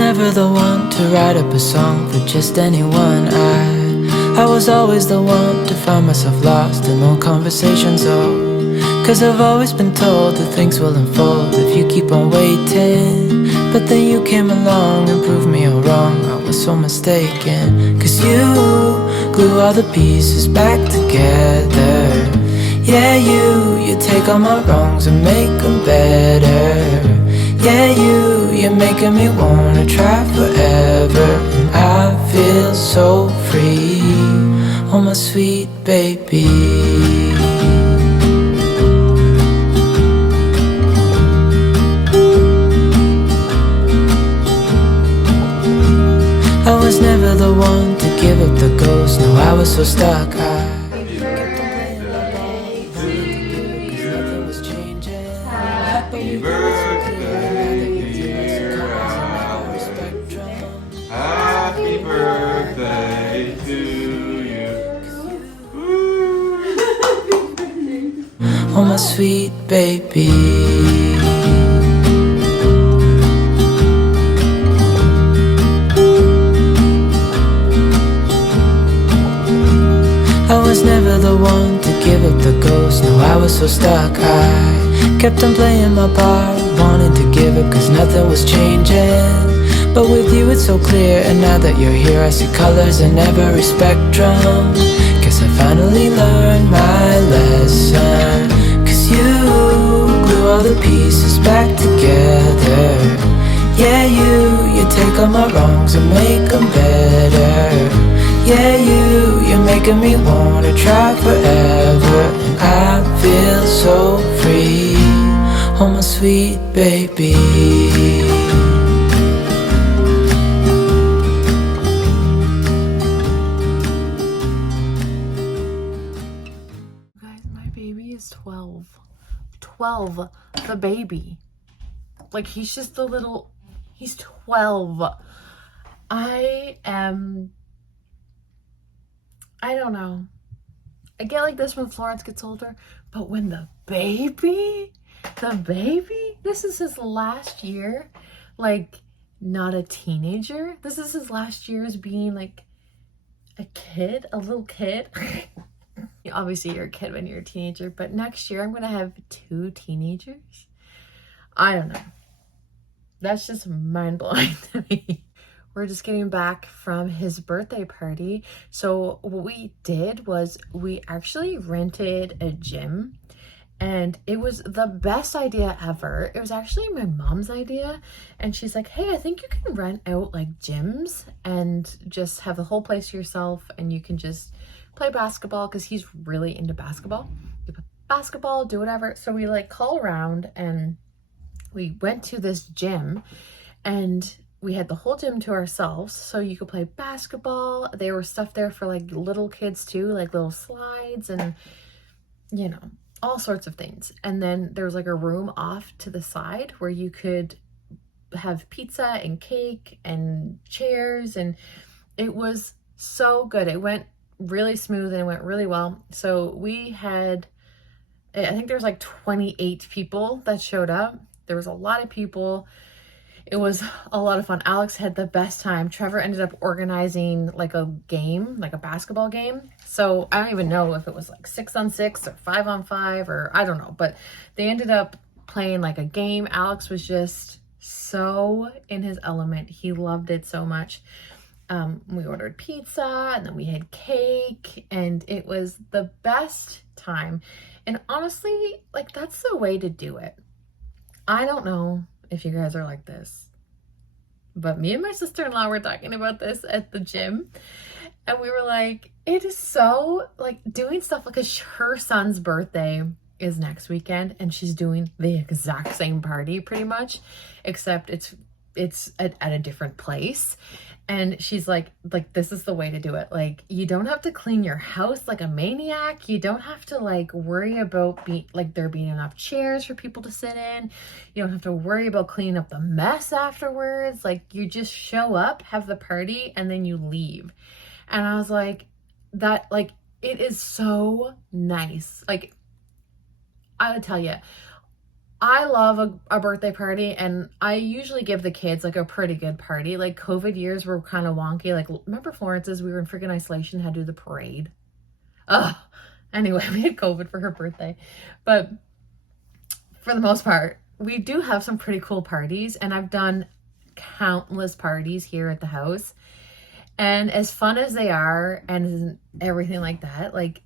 never the one to write up a song for just anyone. I was always the one to find myself lost in long conversations, oh, 'cause I've always been told that things will unfold if you keep on waiting. But then you came along and proved me all wrong. I was so mistaken, 'cause you glue all the pieces back together. Yeah, you take all my wrongs and make them better. Yeah, you're making me wanna try forever. And I feel so free, oh my sweet baby. I was never the one to give up the ghost. No, I was so stuck. Happy birthday, dear Alex. Happy birthday to you. Oh my sweet baby. I was never the one to give up the ghost. No, I was so stuck. I kept on playing my part, wanting to give up 'cause nothing was changing. But with you it's so clear, and now that you're here I see colors in every spectrum. Guess I finally learned my lesson, 'cause you glue all the pieces back together. Yeah, you take all my wrongs and make them better. Yeah, you're making me wanna try forever. And I feel so free, oh my sweet baby. Guys, my baby is 12. 12, the baby. Like, he's just a little, he's 12. I don't know. I get like this when Florence gets older, but when the baby, this is his last year, like, not a teenager. This is his last year as being like a kid, a little kid. Obviously you're a kid when you're a teenager, but next year I'm gonna have 2 teenagers. I don't know. That's just mind-blowing to me. We're just getting back from his birthday party. So what we did was we actually rented a gym, and it was the best idea ever. It was actually my mom's idea, and she's like, hey, I think you can rent out like gyms and just have the whole place to yourself, and you can just play basketball, because he's really into basketball. You play basketball, do whatever. So we like call around, and we went to this gym, and we had the whole gym to ourselves, so you could play basketball. There was stuff there for like little kids too, like little slides and, you know, all sorts of things. And then there was like a room off to the side where you could have pizza and cake and chairs, and it was so good. It went really smooth and it went really well. So we had, I think there was like 28 people that showed up. There was a lot of people. It was a lot of fun. Alex had the best time. Trevor ended up organizing like a game, like a basketball game. So I don't even know if it was like 6-on-6 or 5-on-5 or I don't know, but they ended up playing like a game. Alex was just so in his element. He loved it so much. We ordered pizza, and then we had cake, and it was the best time. And honestly, like, that's the way to do it. I don't know if you guys are like this, but me and my sister-in-law were talking about this at the gym, and we were like, it is so like doing stuff, like her son's birthday is next weekend, and she's doing the exact same party pretty much, except it's at a different place. And she's like, this is the way to do it. Like, you don't have to clean your house like a maniac. You don't have to like worry about there being enough chairs for people to sit in. You don't have to worry about cleaning up the mess afterwards. Like, you just show up, have the party, and then you leave. And I was like, that, like, it is so nice. Like, I would tell you, I love a birthday party, and I usually give the kids like a pretty good party. Like COVID years were kind of wonky. Like remember Florence's, we were in freaking isolation, had to do the parade. Ugh. Anyway, we had COVID for her birthday. But for the most part, we do have some pretty cool parties, and I've done countless parties here at the house. And as fun as they are and everything like that, like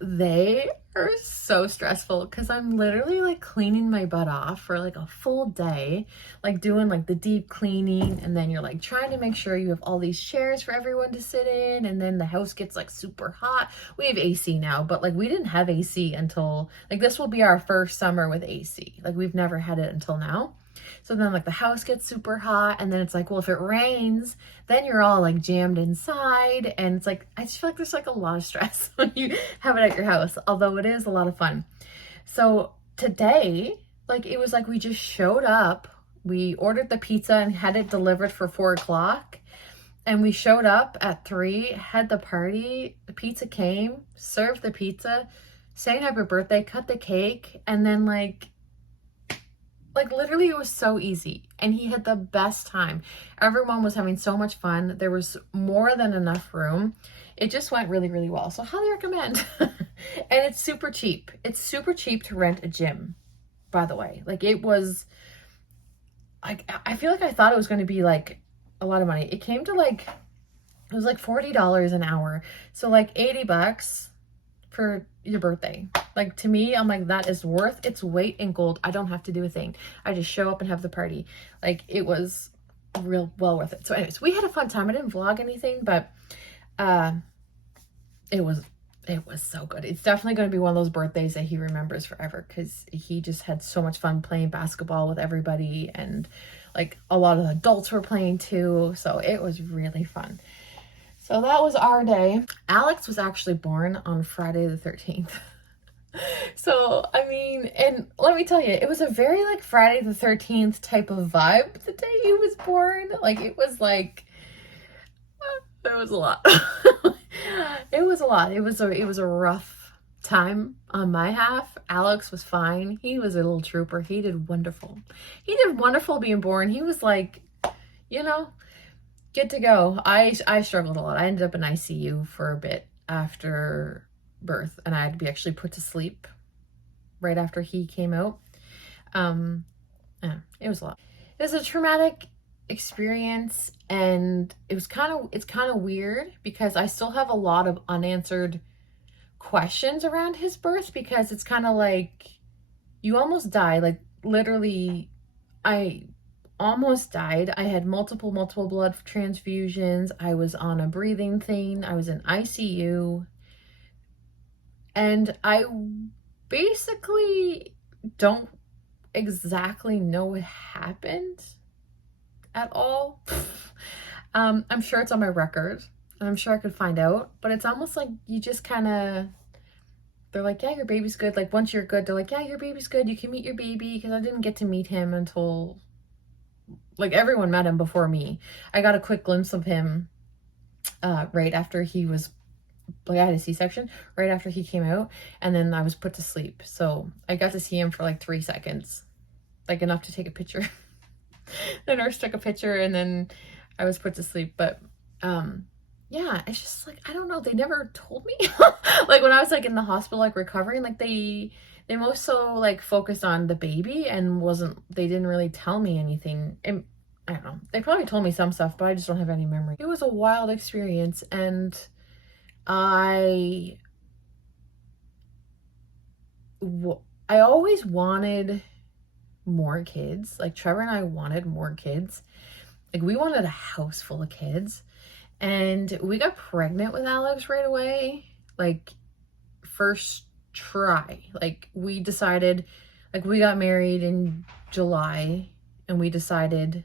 they are so stressful because I'm literally like cleaning my butt off for like a full day, like doing like the deep cleaning, and then you're like trying to make sure you have all these chairs for everyone to sit in, and then the house gets like super hot. We have AC now, but like we didn't have AC until like this will be our first summer with AC. Like we've never had it until now. So then like the house gets super hot, and then it's like, well, if it rains, then you're all like jammed inside, and it's like I just feel like there's like a lot of stress when you have it at your house, although it is a lot of fun. So today, like it was like we just showed up, we ordered the pizza and had it delivered for 4 o'clock, and we showed up at 3, had the party, the pizza came, served the pizza, sang happy birthday, cut the cake, and then like literally it was so easy, and he had the best time. Everyone was having so much fun. There was more than enough room. It just went really, really well. So highly recommend. And it's super cheap. It's super cheap to rent a gym, by the way. Like it was like, I feel like I thought it was going to be like a lot of money. It came to like, it was like $40 an hour. So like $80 for your birthday. Like to me, I'm like, that is worth its weight in gold. I don't have to do a thing. I just show up and have the party. Like it was real well worth it. So anyways, we had a fun time. I didn't vlog anything, but it was so good. It's definitely going to be one of those birthdays that he remembers forever, because he just had so much fun playing basketball with everybody, and like a lot of the adults were playing too. So it was really fun. So that was our day. Alex was actually born on Friday the 13th. So, I mean, and let me tell you, it was a very like Friday the 13th type of vibe the day he was born. Like, it was like, it was a lot. It was a lot. It was a rough time on my half. Alex was fine. He was a little trooper. He did wonderful. He did wonderful being born. He was like, you know, good to go. I struggled a lot. I ended up in ICU for a bit after birth, and I had to be actually put to sleep right after he came out. Yeah, it was a lot. It was a traumatic experience, and it's kind of weird because I still have a lot of unanswered questions around his birth, because it's kind of like you almost die. Like literally, I almost died. I had multiple blood transfusions. I was on a breathing thing. I was in ICU. And I basically don't exactly know what happened at all. I'm sure it's on my record, and I'm sure I could find out, but it's almost like you just kind of, they're like, yeah, your baby's good. Like once you're good, they're like, yeah, your baby's good. You can meet your baby, because I didn't get to meet him until, like everyone met him before me. I got a quick glimpse of him right after he was, like I had a C-section right after he came out, and then I was put to sleep. So I got to see him for like 3 seconds, like enough to take a picture. The nurse took a picture, and then I was put to sleep. But yeah, it's just like, I don't know. They never told me. Like when I was like in the hospital, like recovering, like they most so like focused on the baby, and they didn't really tell me anything. And I don't know. They probably told me some stuff, but I just don't have any memory. It was a wild experience, and I always wanted more kids. Like Trevor and I wanted more kids. Like we wanted a house full of kids, and we got pregnant with Alex right away. Like first try. Like we decided, like we got married in July, and we decided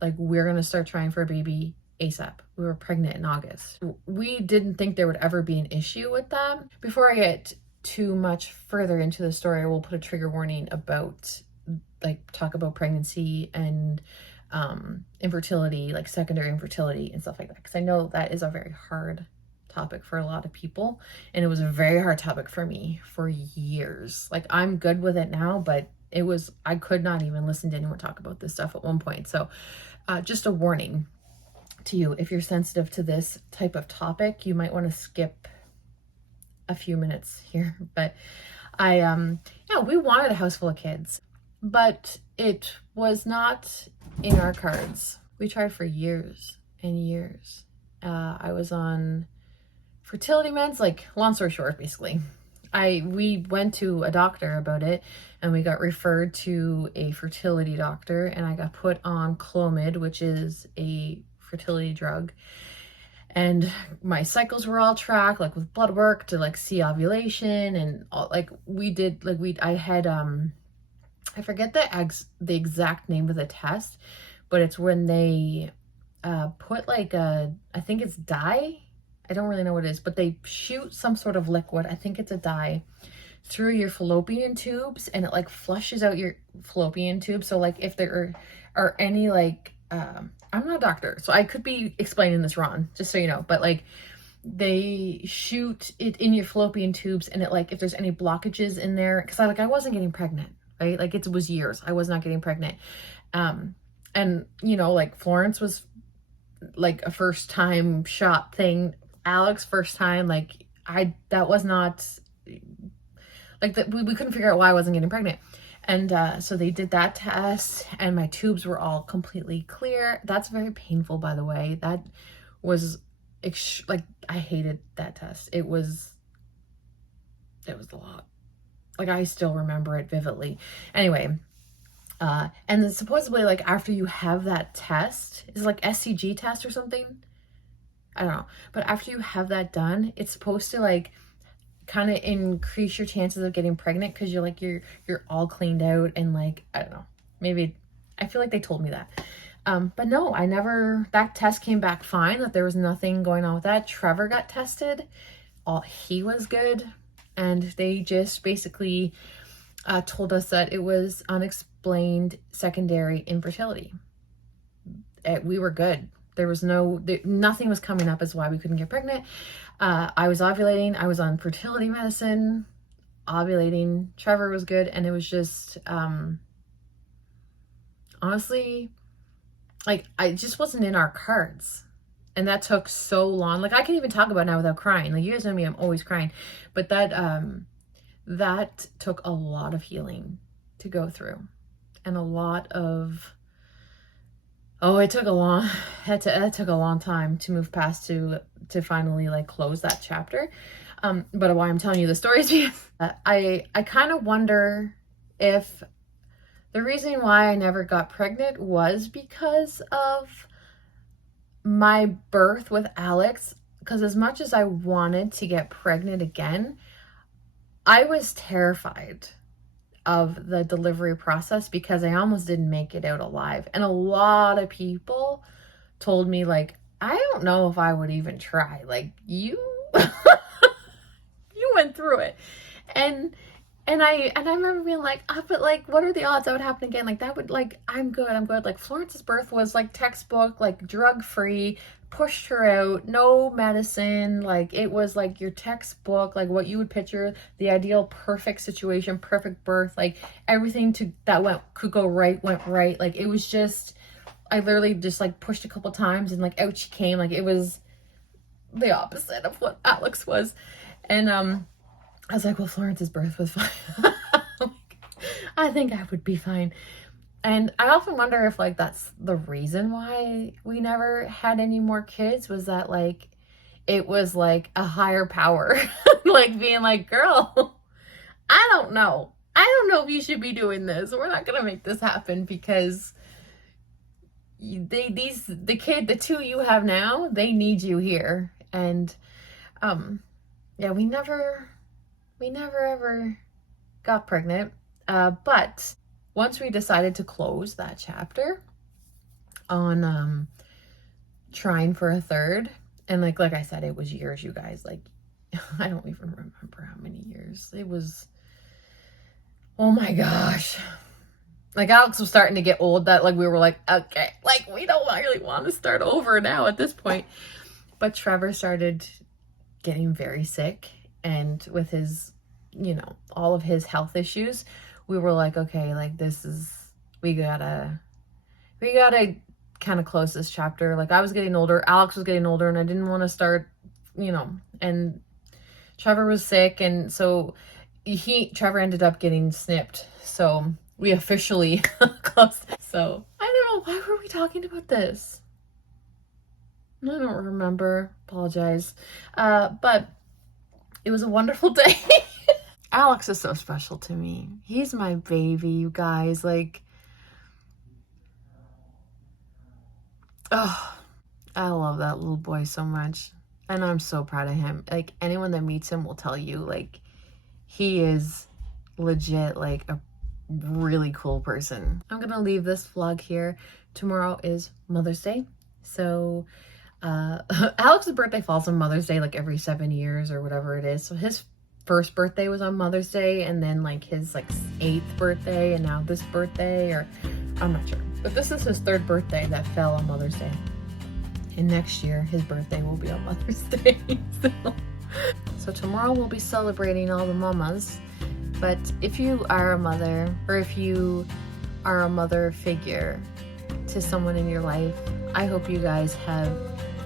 like we're gonna start trying for a baby ASAP. We were pregnant in August. We didn't think there would ever be an issue with that. Before I get too much further into the story, I will put a trigger warning about like talk about pregnancy and infertility, like secondary infertility and stuff like that, because I know that is a very hard topic for a lot of people, and it was a very hard topic for me for years. Like I'm good with it now, but I could not even listen to anyone talk about this stuff at one point. So just a warning to you, if you're sensitive to this type of topic, you might want to skip a few minutes here. But yeah, we wanted a house full of kids, but it was not in our cards. We tried for years and years. I was on fertility meds, like, long story short, basically. We went to a doctor about it, and we got referred to a fertility doctor, and I got put on Clomid, which is a fertility drug. And my cycles were all tracked, like, with blood work to, like, see ovulation, and all, like, I had, I forget the exact name of the test, but it's when they put, like, I think it's dye. I don't really know what it is, but they shoot some sort of liquid, I think it's a dye, through your fallopian tubes, and it, like, flushes out your fallopian tube. So, like, if there are any, like, I'm not a doctor, so I could be explaining this wrong, just so you know, but, like, they shoot it in your fallopian tubes, and it, like, if there's any blockages in there, because I wasn't getting pregnant, right? Like, it was years I was not getting pregnant. And, you know, like, Florence was, like, a first time shot thing. Alex, first time, like, that was not, like, that we couldn't figure out why I wasn't getting pregnant. And so they did that test, and my tubes were all completely clear. That's very painful, by the way. That was, like, I hated that test. It was a lot. Like, I still remember it vividly. Anyway, and then supposedly, like, after you have that test, is it like SCG test or something? I don't know. But after you have that done, it's supposed to, like, kind of increase your chances of getting pregnant, because you're, like, you're all cleaned out, and, like, I don't know, maybe, I feel like they told me that. But no, that test came back fine, that there was nothing going on with that. Trevor got tested. He was good. And they just basically told us that it was unexplained secondary infertility. We were good. There was nothing was coming up as why we couldn't get pregnant. I was ovulating. I was on fertility medicine, ovulating. Trevor was good. And it was just, honestly, like, I just wasn't in our cards. And that took so long. Like, I can't even talk about it now without crying. Like, you guys know me, I'm always crying. But that took a lot of healing to go through. And a lot of, it took a long time to move past, to finally, like, close that chapter. But why I'm telling you the story is because I kind of wonder if the reason why I never got pregnant was because of my birth with Alex. Because as much as I wanted to get pregnant again, I was terrified of the delivery process, because I almost didn't make it out alive. And a lot of people told me, like, I don't know if I would even try. Like, you you went through it. And I remember being like, but, like, what are the odds that would happen again? Like, that would, like, I'm good. Like, Florence's birth was, like, textbook, like, drug-free, pushed her out, no medicine. Like, it was, like, your textbook, like, what you would picture, the ideal perfect situation, perfect birth, like, everything that could go right, went right. Like, it was just, I literally just, like, pushed a couple times, and, like, out she came. Like, it was the opposite of what Alex was. And, I was like, well, Florence's birth was fine. I think I would be fine. And I often wonder if, like, that's the reason why we never had any more kids, was that, like, it was, like, a higher power, like, being like, girl, I don't know if you should be doing this. We're not going to make this happen, because the two you have now, they need you here. And, yeah, we never ever got pregnant. But once we decided to close that chapter on trying for a third, and like I said, it was years, you guys. Like, I don't even remember how many years. It was, oh my gosh. Like, Alex was starting to get old, that, like, we were like, okay, like, we don't really want to start over now at this point. But Trevor started getting very sick, and with his, you know, all of his health issues, we were like, okay, like we gotta kind of close this chapter. Like I was getting older, Alex was getting older, and I didn't want to start, and Trevor was sick, and so Trevor ended up getting snipped. So we officially closed. So I don't know, why were we talking about this? I don't remember. Apologize. But it was a wonderful day. Alex is so special to me. He's my baby, you guys. Like, oh, I love that little boy so much. And I'm so proud of him. Like, anyone that meets him will tell you, like, he is legit, like, a really cool person. I'm gonna leave this vlog here. Tomorrow is Mother's Day. So, Alex's birthday falls on Mother's Day, like, every 7 years or whatever it is. So his first birthday was on Mother's Day, and then, like, his, like, 8th birthday, and now this birthday, or I'm not sure. But this is his 3rd birthday that fell on Mother's Day. And next year, his birthday will be on Mother's Day. So tomorrow we'll be celebrating all the mamas. But if you are a mother, or if you are a mother figure to someone in your life, I hope you guys have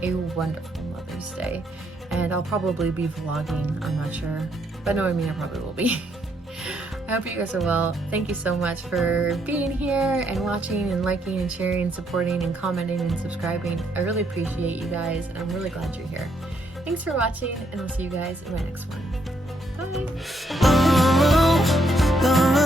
a wonderful Mother's Day. And I'll probably be vlogging, I'm not sure. But no, I mean, I probably will be. I hope you guys are well. Thank you so much for being here and watching and liking and sharing and supporting and commenting and subscribing. I really appreciate you guys, and I'm really glad you're here. Thanks for watching, and I'll see you guys in my next one. Bye!